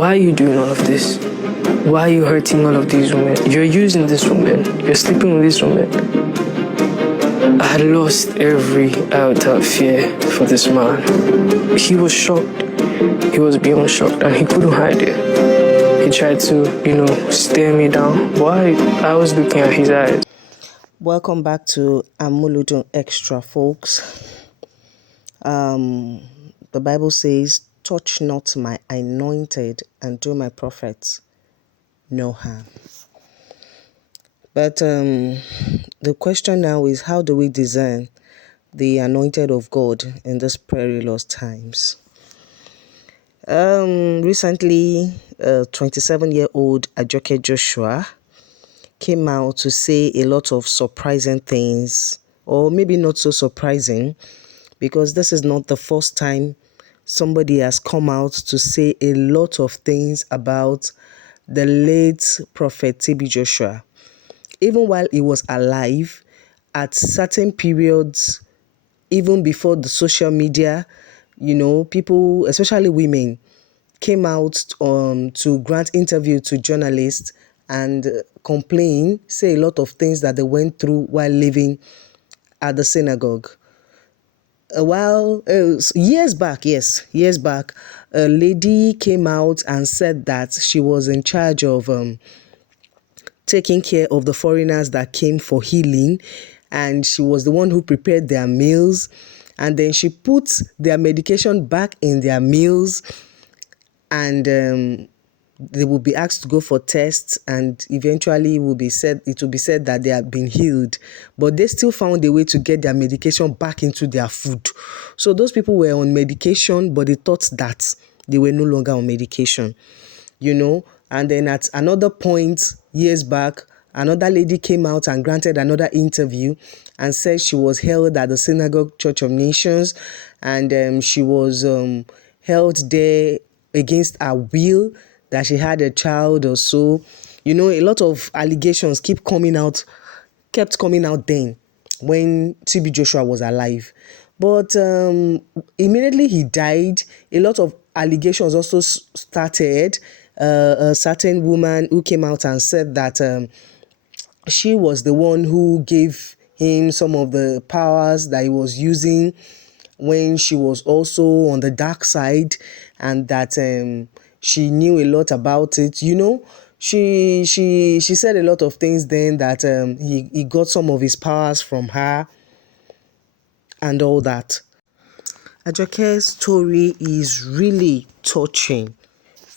why are you doing all of this? Why are you hurting all of these women? You're using this woman. You're sleeping with this woman. I had lost every iota of fear for this man. He was shocked. He was beyond shocked, and he couldn't hide it. He tried to, stare me down. Why? I was looking at his eyes. Welcome back to Amuludun Extra, folks. The Bible says, touch not my anointed and do my prophets no harm. But the question now is, how do we discern the anointed of God in these perilous times? Recently, 27-year-old Ajoke Joshua came out to say a lot of surprising things, or maybe not so surprising, because this is not the first time somebody has come out to say a lot of things about the late Prophet TB Joshua. Even while he was alive, at certain periods, even before the social media, people, especially women, came out to grant interview to journalists and complain, say a lot of things that they went through while living at the synagogue. Years back, a lady came out and said that she was in charge of taking care of the foreigners that came for healing, and she was the one who prepared their meals, and then she put their medication back in their meals, and they will be asked to go for tests, and eventually it will be said that they have been healed, but they still found a way to get their medication back into their food. So those people were on medication, but they thought that they were no longer on medication, And then at another point, years back, another lady came out and granted another interview and said she was held at the Synagogue Church of Nations, and she was held there against her will, that she had a child or so. A lot of allegations kept coming out then when TB Joshua was alive. But immediately he died, a lot of allegations also started. A certain woman who came out and said that she was the one who gave him some of the powers that he was using when she was also on the dark side, and that she knew a lot about it. She said a lot of things then, that he got some of his powers from her and all that. Ajoke's story is really touching,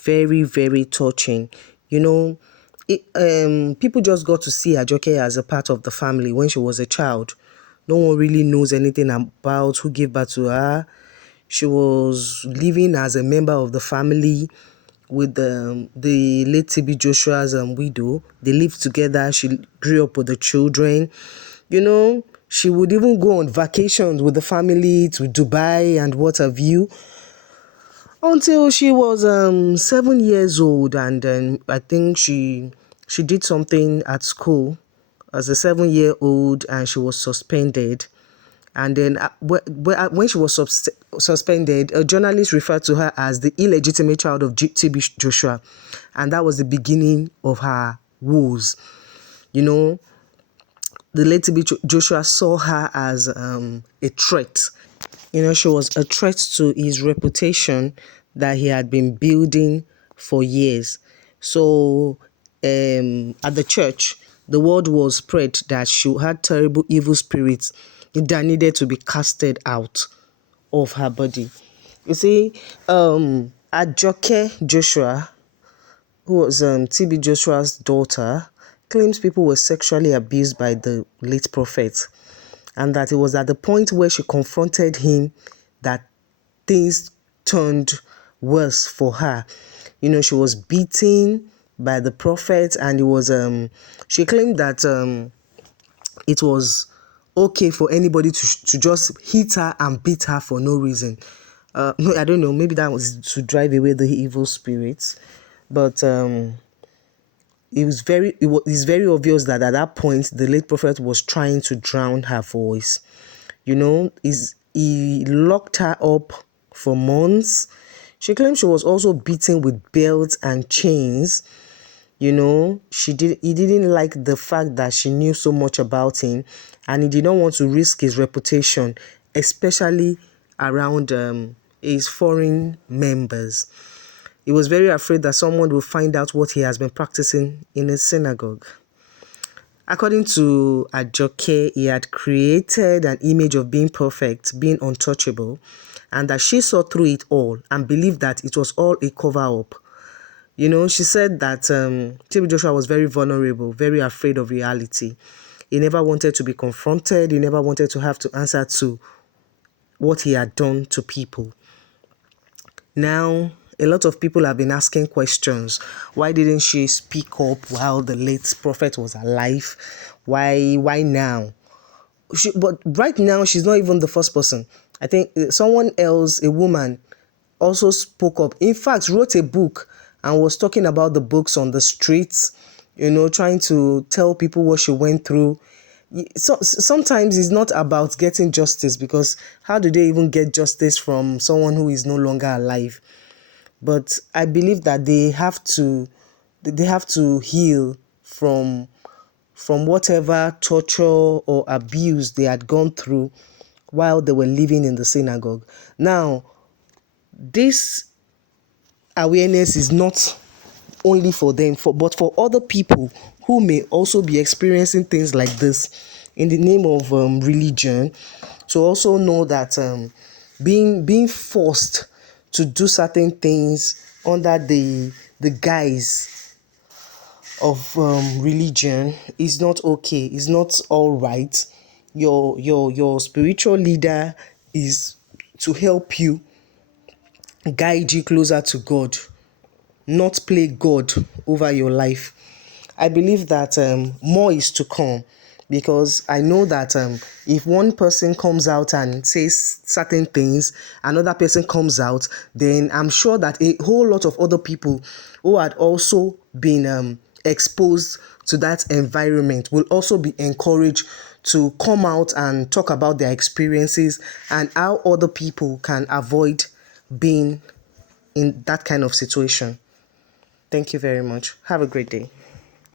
very, very touching. People just got to see Ajoke as a part of the family when she was a child. No one really knows anything about who gave birth to her. She was living as a member of the family with the late TB Joshua's widow. They lived together. She grew up with the children. She would even go on vacations with the family to Dubai and what have you, until she was 7 years old, and then I think she did something at school as a 7-year-old, and she was suspended. And then when she was suspended, a journalist referred to her as the illegitimate child of TB Joshua, and that was the beginning of her woes. The late TB Joshua saw her as a threat. She was a threat to his reputation that he had been building for years. So at the church, the word was spread that she had terrible evil spirits that needed to be casted out of her body. You see, Ajoke Joshua, who was TB Joshua's daughter, claims people were sexually abused by the late prophet, and that it was at the point where she confronted him that things turned worse for her. She was beaten by the prophet, and it was she claimed that it was okay for anybody to just hit her and beat her for no reason. No, I don't know, maybe that was to drive away the evil spirits, but it's very obvious that at that point the late prophet was trying to drown her voice. He locked her up for months. She claimed she was also beaten with belts and chains. He didn't like the fact that she knew so much about him, and he did not want to risk his reputation, especially around his foreign members. He was very afraid that someone will find out what he has been practicing in his synagogue. According to Ajoke, he had created an image of being perfect, being untouchable, and that she saw through it all and believed that it was all a cover-up. She said that TB Joshua was very vulnerable, very afraid of reality. He never wanted to be confronted. He never wanted to have to answer to what he had done to people. Now, a lot of people have been asking questions. Why didn't she speak up while the late prophet was alive? Why now? But right now, she's not even the first person. I think someone else, a woman, also spoke up. In fact, wrote a book and was talking about the books on the streets, trying to tell people what she went through. So sometimes it's not about getting justice, because how do they even get justice from someone who is no longer alive? But I believe that they have to heal from whatever torture or abuse they had gone through while they were living in the synagogue. Now, this awareness is not only for them, but for other people who may also be experiencing things like this in the name of religion, to also know that being forced to do certain things under the guise of religion is not okay. It's not all right. Your spiritual leader is to help you, guide you closer to God, not play God over your life. I believe that more is to come, because I know that if one person comes out and says certain things, another person comes out, then I'm sure that a whole lot of other people who had also been exposed to that environment will also be encouraged to come out and talk about their experiences and how other people can avoid being in that kind of situation. Thank you very much. Have a great day.